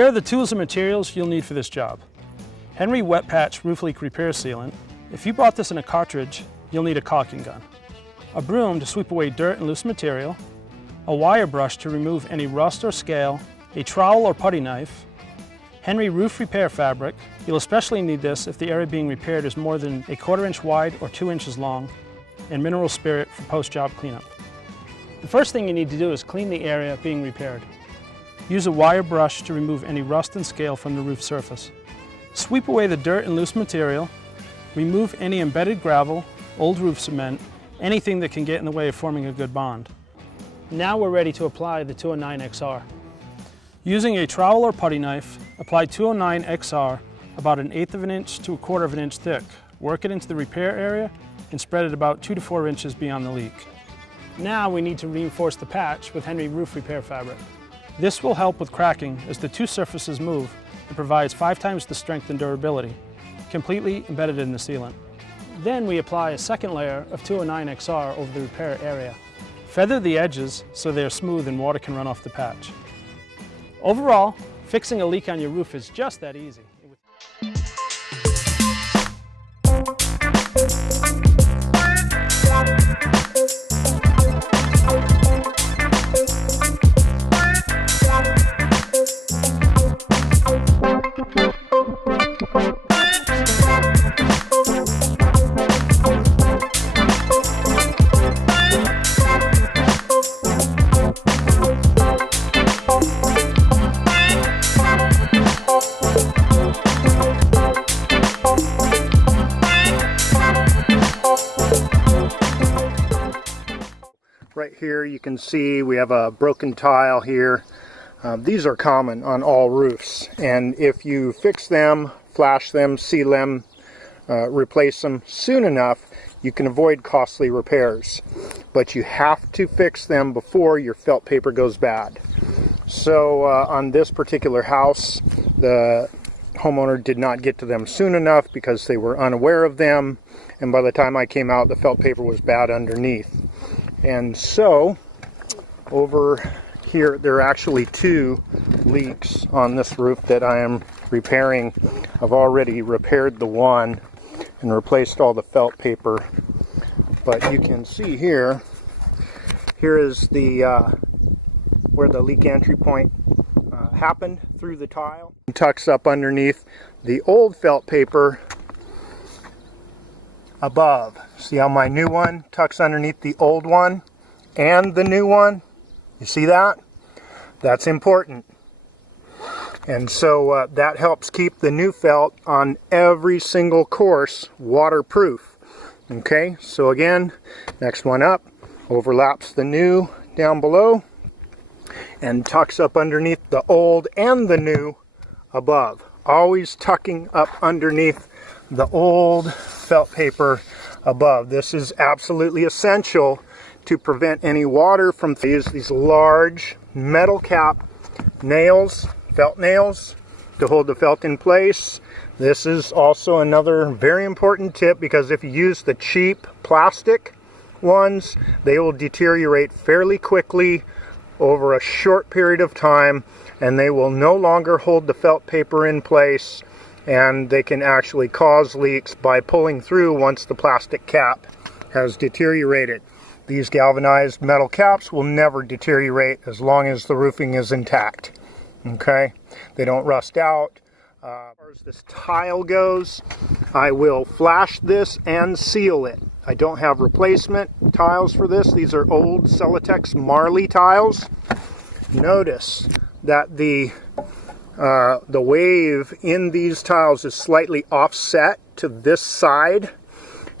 Here are the tools and materials you'll need for this job. Henry Wet Patch Roof Leak Repair Sealant. If you bought this in a cartridge, you'll need a caulking gun. A broom to sweep away dirt and loose material. A wire brush to remove any rust or scale. A trowel or putty knife. Henry roof repair fabric. You'll especially need this if the area being repaired is more than 1/4 inch wide or 2 inches long. And mineral spirit for post-job cleanup. The first thing you need to do is clean the area being repaired. Use a wire brush to remove any rust and scale from the roof surface. Sweep away the dirt and loose material. Remove any embedded gravel, old roof cement, anything that can get in the way of forming a good bond. Now we're ready to apply the 209 XR. Using a trowel or putty knife, apply 209 XR about 1/8 of an inch to 1/4 of an inch thick. Work it into the repair area and spread it about 2 to 4 inches beyond the leak. Now we need to reinforce the patch with Henry roof repair fabric. This will help with cracking as the two surfaces move and provides 5 times the strength and durability, completely embedded in the sealant. Then we apply a second layer of 209 XR over the repair area. Feather the edges so they are smooth and water can run off the patch. Overall, fixing a leak on your roof is just that easy. Right here you can see we have a broken tile here. These are common on all roofs, and if you fix them, flash them, seal them, replace them soon enough, you can avoid costly repairs. But you have to fix them before your felt paper goes bad. So on this particular house, the homeowner did not get to them soon enough because they were unaware of them, and by the time I came out, the felt paper was bad underneath. And so over here, there are actually 2 leaks on this roof that I am repairing. I've already repaired the one and replaced all the felt paper. But you can see here is the where the leak entry point happened through the tile. It tucks up underneath the old felt paper above. See how my new one tucks underneath the old one and the new one? You see that? That's important. And so that helps keep the new felt on every single course waterproof. Okay, so again, next one up overlaps the new down below and tucks up underneath the old and the new above. Always tucking up underneath the old felt paper above. This is absolutely essential to prevent any water from these large metal cap nails, felt nails, to hold the felt in place. This is also another very important tip, because if you use the cheap plastic ones, they will deteriorate fairly quickly over a short period of time, and they will no longer hold the felt paper in place, and they can actually cause leaks by pulling through once the plastic cap has deteriorated. These galvanized metal caps will never deteriorate as long as the roofing is intact. Okay, they don't rust out. As far as this tile goes, I will flash this and seal it. I don't have replacement tiles for this. These are old Celotex Marley tiles. Notice that the wave in these tiles is slightly offset to this side,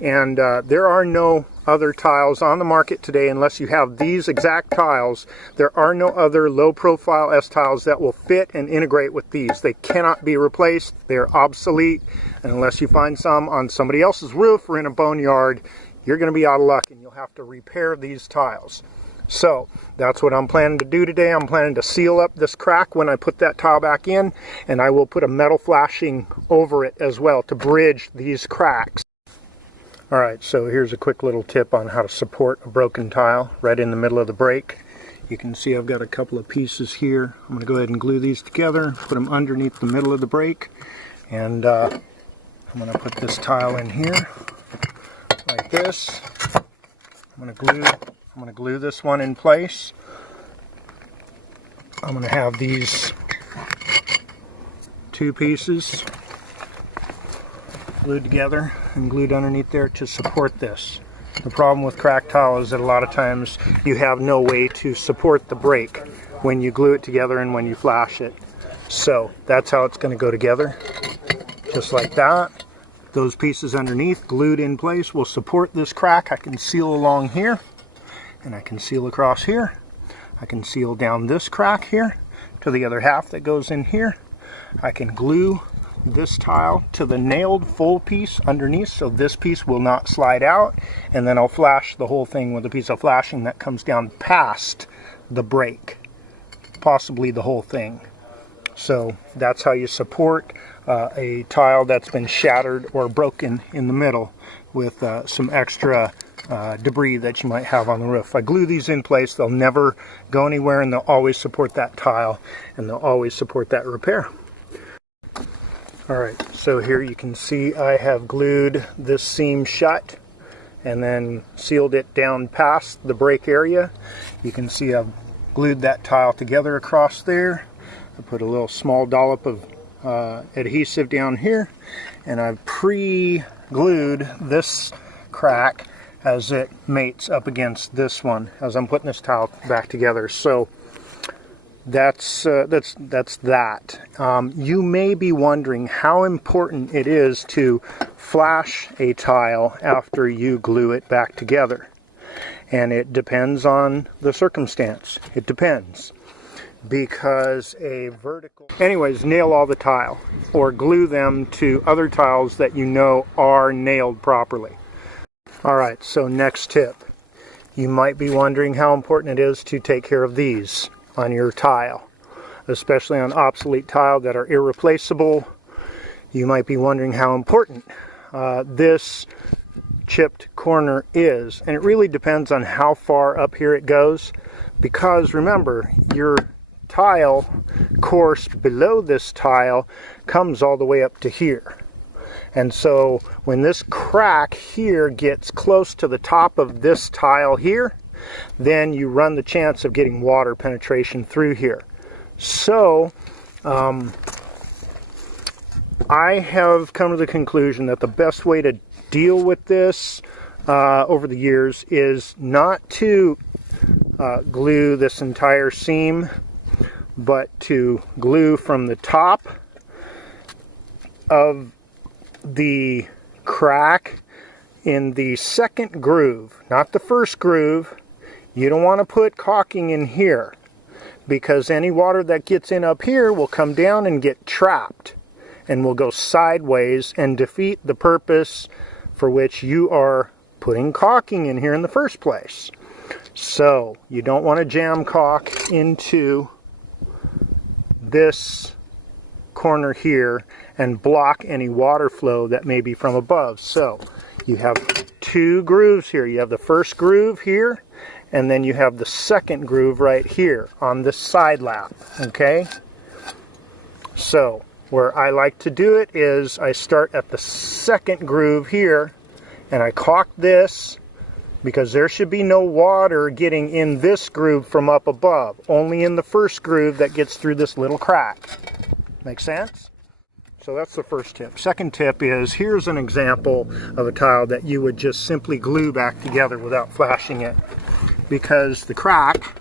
and there are no other tiles on the market today unless you have these exact tiles. There are no other low profile S tiles that will fit and integrate with these. They cannot be replaced. They're obsolete, and unless you find some on somebody else's roof or in a boneyard, you're going to be out of luck and you'll have to repair these tiles. So that's what I'm planning to do today. I'm planning to seal up this crack when I put that tile back in, and I will put a metal flashing over it as well to bridge these cracks. Alright, so here's a quick little tip on how to support a broken tile right in the middle of the break. You can see I've got a couple of pieces here. I'm going to go ahead and glue these together, put them underneath the middle of the brake, and I'm going to put this tile in here like this. I'm going to glue this one in place. I'm going to have these two pieces glued together and glued underneath there to support this. The problem with cracked tile is that a lot of times you have no way to support the brake when you glue it together and when you flash it. So that's how it's going to go together, just like that. Those pieces underneath glued in place will support this crack. I can seal along here, and I can seal across here. I can seal down this crack here to the other half that goes in here. I can glue this tile to the nailed full piece underneath so this piece will not slide out, and then I'll flash the whole thing with a piece of flashing that comes down past the brake, possibly the whole thing. So that's how you support a tile that's been shattered or broken in the middle with some extra debris that you might have on the roof. If I glue these in place, they'll never go anywhere, and they'll always support that tile, and they'll always support that repair. Alright, so here you can see I have glued this seam shut and then sealed it down past the brake area. You can see I've glued that tile together across there. I put a little small dollop of adhesive down here, and I've pre-glued this crack as it mates up against this one as I'm putting this tile back together. So that's that. You may be wondering how important it is to flash a tile after you glue it back together. And it depends on the circumstance. It depends. Because a vertical... Anyways, nail all the tile, or glue them to other tiles that you know are nailed properly. Alright, so next tip. You might be wondering how important it is to take care of these on your tile, especially on obsolete tile that are irreplaceable. You might be wondering how important this chipped corner is, and it really depends on how far up here it goes, because remember, your tile course below this tile comes all the way up to here. And so when this crack here gets close to the top of this tile here, then you run the chance of getting water penetration through here. So I have come to the conclusion that the best way to deal with this over the years is not to glue this entire seam, but to glue from the top of the crack in the second groove, not the first groove. You don't want to put caulking in here, because any water that gets in up here will come down and get trapped and will go sideways and defeat the purpose for which you are putting caulking in here in the first place. So you don't want to jam caulk into this corner here and block any water flow that may be from above. So you have two grooves here. You have the first groove here, and then you have the second groove right here on this side lap, okay? So where I like to do it is I start at the second groove here, and I caulk this, because there should be no water getting in this groove from up above, only in the first groove that gets through this little crack. Make sense? So that's the first tip. Second tip is, here's an example of a tile that you would just simply glue back together without flashing it, because the crack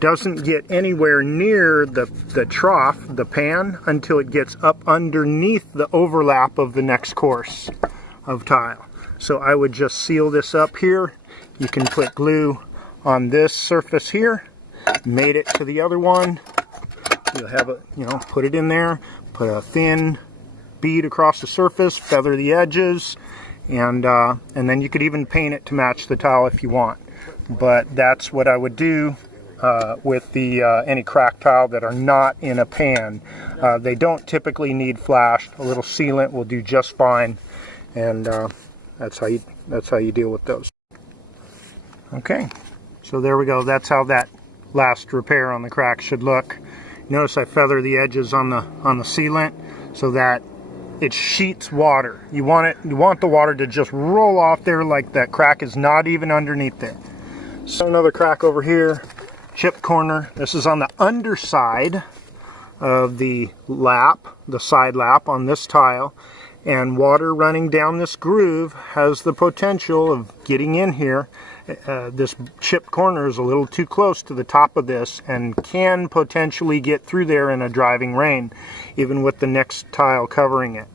doesn't get anywhere near the trough, the pan, until it gets up underneath the overlap of the next course of tile. So I would just seal this up here. You can put glue on this surface here, mate it to the other one. You'll have it, put it in there, put a thin bead across the surface, feather the edges, and then you could even paint it to match the tile if you want. But that's what I would do with the any cracked tile that are not in a pan. They don't typically need flashed. A little sealant will do just fine, and that's how you deal with those. Okay, so there we go. That's how that last repair on the crack should look. Notice I feather the edges on the sealant so that it sheets water. You want the water to just roll off there like that crack is not even underneath there. So another crack over here, chip corner. This is on the underside of the lap, the side lap on this tile, and water running down this groove has the potential of getting in here. This chip corner is a little too close to the top of this and can potentially get through there in a driving rain, even with the next tile covering it.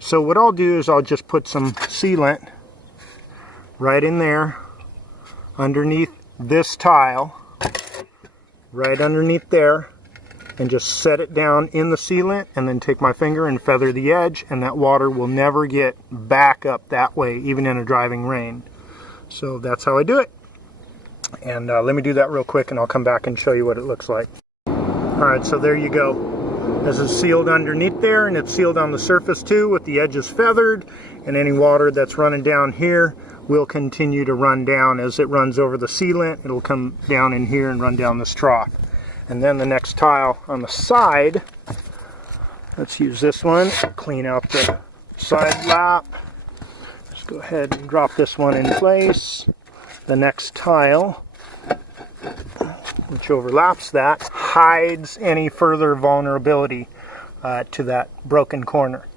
So what I'll do is I'll just put some sealant right in there underneath this tile, right underneath there, and just set it down in the sealant, and then take my finger and feather the edge, and that water will never get back up that way, even in a driving rain. So that's how I do it. And let me do that real quick and I'll come back and show you what it looks like. Alright, so there you go. This is sealed underneath there, and it's sealed on the surface too with the edges feathered, and any water that's running down here will continue to run down as it runs over the sealant. It'll come down in here and run down this trough. And then the next tile on the side, let's use this one, clean out the side lap. Let's go ahead and drop this one in place. The next tile, which overlaps that, hides any further vulnerability to that broken corner.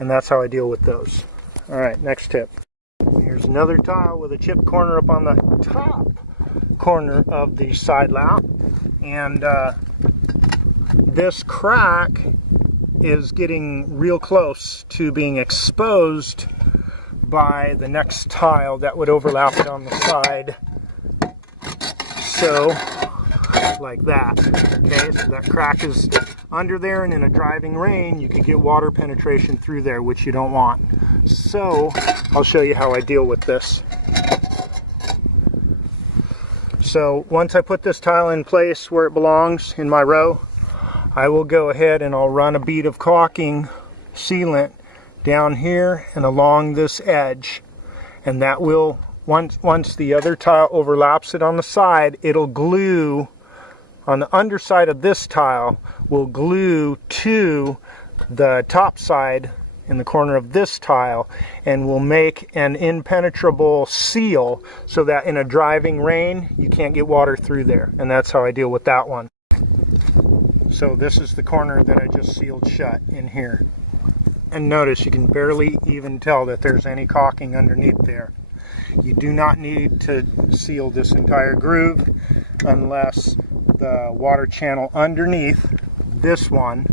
And that's how I deal with those. All right, next tip. Here's another tile with a chip corner up on the top corner of the side lap. And this crack is getting real close to being exposed by the next tile that would overlap it on the side. So, like that. Okay, so that crack is under there, and in a driving rain you could get water penetration through there, which you don't want. So, I'll show you how I deal with this. So once I put this tile in place where it belongs in my row, I will go ahead and I'll run a bead of caulking sealant down here and along this edge, and that will, once the other tile overlaps it on the side, it'll glue on the underside of this tile, will glue to the top side in the corner of this tile, and will make an impenetrable seal so that in a driving rain you can't get water through there. And that's how I deal with that one. So this is the corner that I just sealed shut in here, and notice you can barely even tell that there's any caulking underneath there. You do not need to seal this entire groove unless the water channel underneath this one,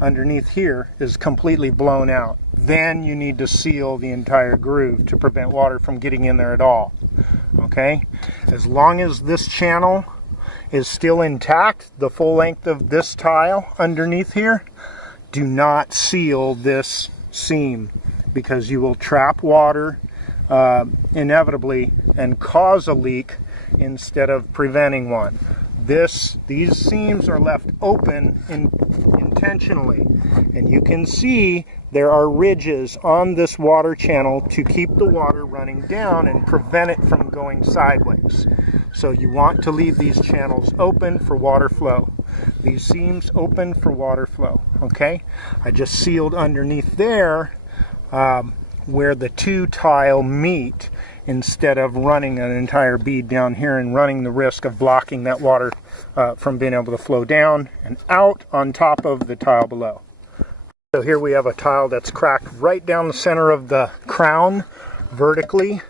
underneath here, is completely blown out. Then you need to seal the entire groove to prevent water from getting in there at all. Okay? As long as this channel is still intact, the full length of this tile underneath here, do not seal this seam, because you will trap water inevitably and cause a leak instead of preventing one. These seams are left open intentionally, and you can see there are ridges on this water channel to keep the water running down and prevent it from going sideways. So you want to leave these channels open for water flow. These seams open for water flow. Okay, I just sealed underneath there where the two tile meet, instead of running an entire bead down here and running the risk of blocking that water from being able to flow down and out on top of the tile below. So here we have a tile that's cracked right down the center of the crown vertically.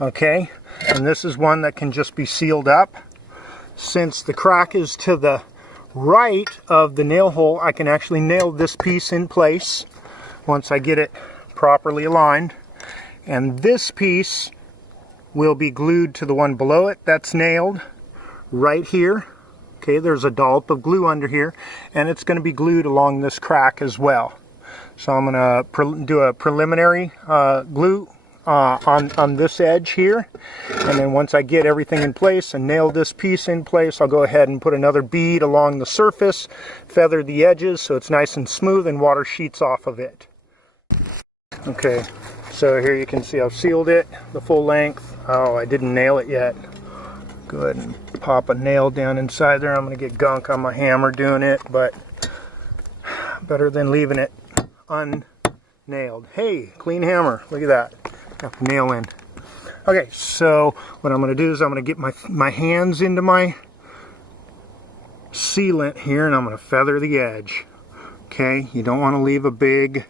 Okay, and this is one that can just be sealed up. Since the crack is to the right of the nail hole, I can actually nail this piece in place once I get it properly aligned. And this piece will be glued to the one below it that's nailed right here. Okay, there's a dollop of glue under here, and it's going to be glued along this crack as well. So I'm going to do a preliminary glue on this edge here, and then once I get everything in place and nail this piece in place, I'll go ahead and put another bead along the surface, feather the edges so it's nice and smooth and water sheets off of it. Okay, so here you can see I've sealed it the full length. Oh, I didn't nail it yet. Go ahead and pop a nail down inside there. I'm going to get gunk on my hammer doing it, but better than leaving it unnailed. Hey, clean hammer. Look at that. Got the nail in. Okay, so what I'm going to do is I'm going to get my hands into my sealant here, and I'm going to feather the edge. Okay, you don't want to leave a big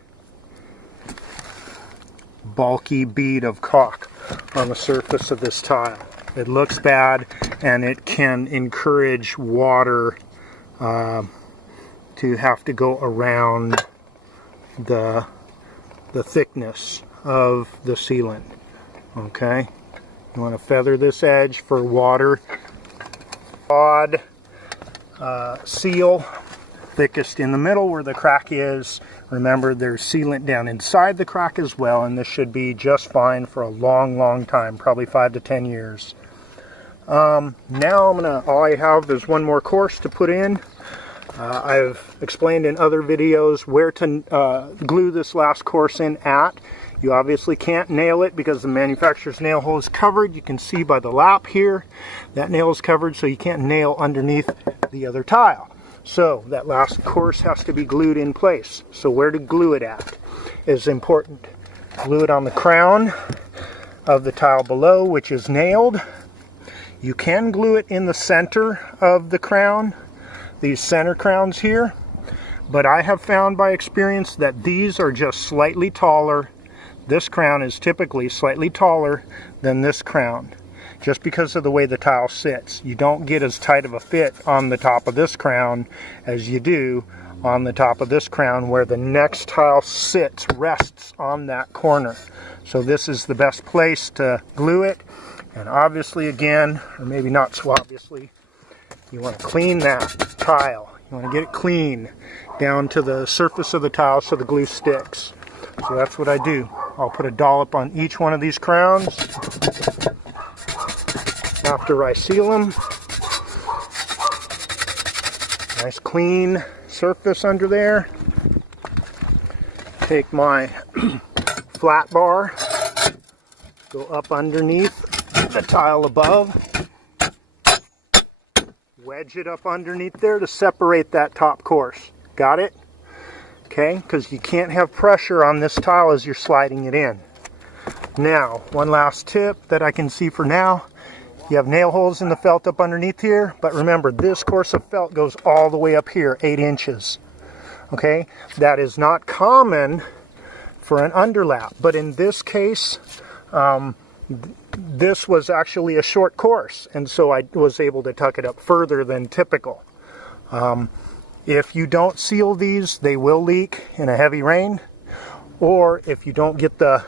bulky bead of caulk on the surface of this tile. It looks bad, and it can encourage water to have to go around the thickness of the sealant. Okay, you want to feather this edge for water. Odd seal, thickest in the middle where the crack is. Remember, there's sealant down inside the crack as well, and this should be just fine for a long time, probably 5 to 10 years. Now all I have is one more course to put in. I've explained in other videos where to glue this last course in at. You obviously can't nail it because the manufacturer's nail hole is covered. You can see by the lap here, that nail is covered, so you can't nail underneath the other tile. So that last course has to be glued in place. So where to glue it at is important. Glue it on the crown of the tile below, which is nailed. You can glue it in the center of the crown, these center crowns here, but I have found by experience that these are just slightly taller. This crown is typically slightly taller than this crown, just because of the way the tile sits. You don't get as tight of a fit on the top of this crown as you do on the top of this crown, where the next tile rests on that corner. So this is the best place to glue it. And obviously, again, or maybe not so obviously, you want to clean that tile. You want to get it clean down to the surface of the tile so the glue sticks. So that's what I do. I'll put a dollop on each one of these crowns after I seal them. Nice clean surface under there. Take my flat bar, go up underneath the tile above, wedge it up underneath there to separate that top course. Got it? Okay, because you can't have pressure on this tile as you're sliding it in. Now, one last tip that I can see for now. You have nail holes in the felt up underneath here, but remember, this course of felt goes all the way up here, 8 inches. Okay, that is not common for an underlap, but in this case, this was actually a short course, and so I was able to tuck it up further than typical. If you don't seal these, they will leak in a heavy rain, or if you don't get the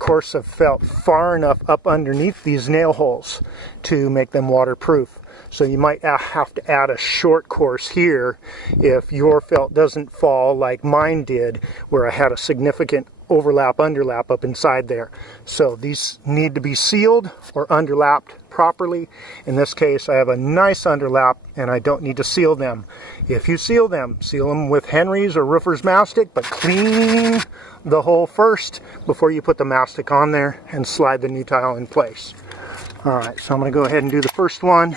course of felt far enough up underneath these nail holes to make them waterproof. So you might have to add a short course here if your felt doesn't fall like mine did, where I had a significant underlap up inside there. So these need to be sealed or underlapped properly. In this case, I have a nice underlap and I don't need to seal them. If you seal them with Henry's or Roofer's mastic, but clean the hole first before you put the mastic on there and slide the new tile in place. Alright, so I'm going to go ahead and do the first one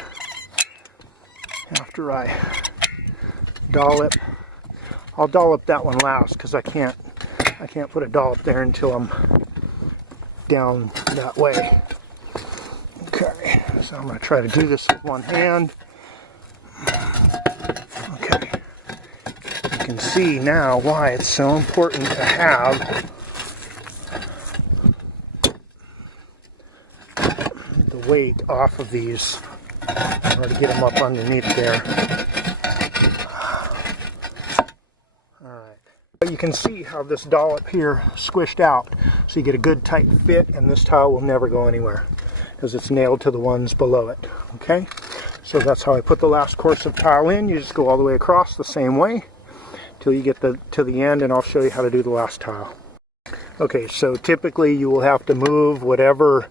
after I dollop. I'll dollop that one last because I can't put a dollop there until I'm down that way. Okay, so I'm going to try to do this with one hand. Okay, you can see now why it's so important to have the weight off of these in order to get them up underneath there. You can see how this dollop here squished out, so you get a good tight fit, and this tile will never go anywhere because it's nailed to the ones below it. Okay, so that's how I put the last course of tile in. You just go all the way across the same way till you get to the end, and I'll show you how to do the last tile. Okay, so typically you will have to move whatever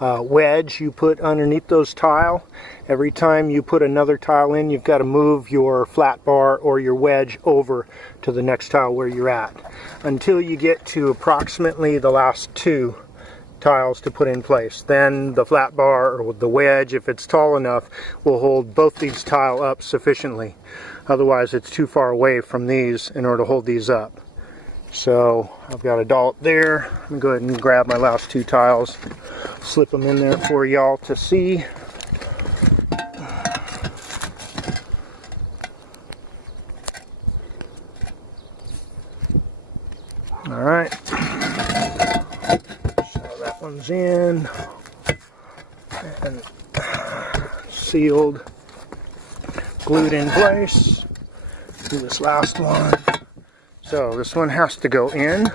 wedge you put underneath those tile. Every time you put another tile in, you've got to move your flat bar or your wedge over to the next tile where you're at until you get to approximately the last two tiles to put in place. Then the flat bar or the wedge, if it's tall enough, will hold both these tiles up sufficiently. Otherwise it's too far away from these in order to hold these up. So I've got a dollop there. I'm going to go ahead and grab my last two tiles, slip them in there for y'all to see. Alright, so that one's in and sealed, glued in place. Do this last one. So this one has to go in.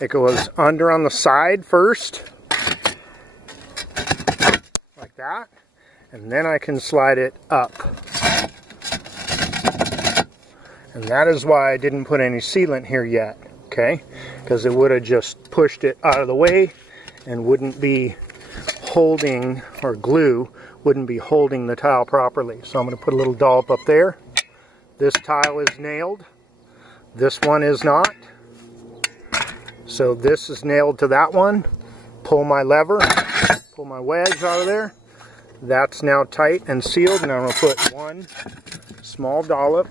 It goes under on the side first, like that, and then I can slide it up. And that is why I didn't put any sealant here yet, okay? Because it would have just pushed it out of the way and wouldn't be holding, or glue wouldn't be holding the tile properly. So I'm going to put a little dollop up there. This tile is nailed. This one is not. So this is nailed to that one. Pull my lever, pull my wedge out of there. That's now tight and sealed. And I'm going to put one small dollop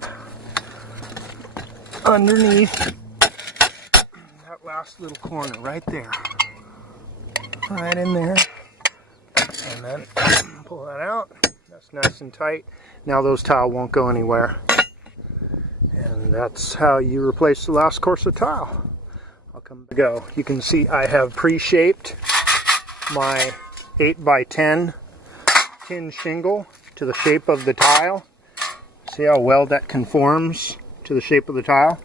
underneath that last little corner right there, right in there, and then pull that out. That's nice and tight. Now those tile won't go anywhere, and that's how you replace the last course of tile. I'll come to go. You can see I have pre-shaped my 8x10 tin shingle to the shape of the tile. See how well that conforms to the shape of the tile.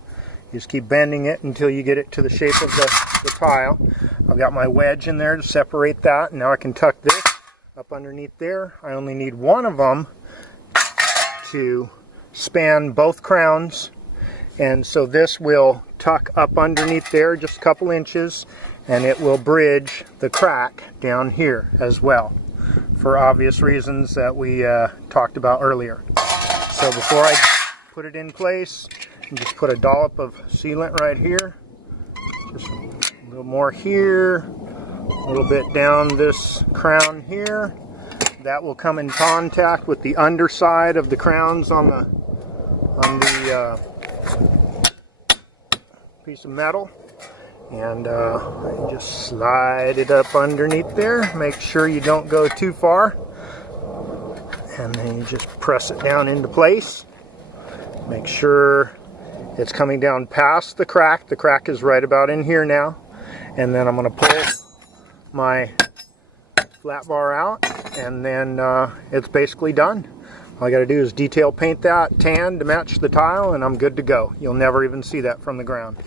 You just keep bending it until you get it to the shape of the tile. I've got my wedge in there to separate that. Now I can tuck this up underneath there. I only need one of them to span both crowns, and so this will tuck up underneath there just a couple inches, and it will bridge the crack down here as well, for obvious reasons that we talked about earlier. So before I put it in place, and just put a dollop of sealant right here, just a little more here, a little bit down this crown here. That will come in contact with the underside of the crowns on the piece of metal, and just slide it up underneath there. Make sure you don't go too far, and then you just press it down into place. Make sure it's coming down past the crack. The crack is right about in here now. And then I'm going to pull my flat bar out, and then it's basically done. All I got to do is detail paint that tan to match the tile, and I'm good to go. You'll never even see that from the ground.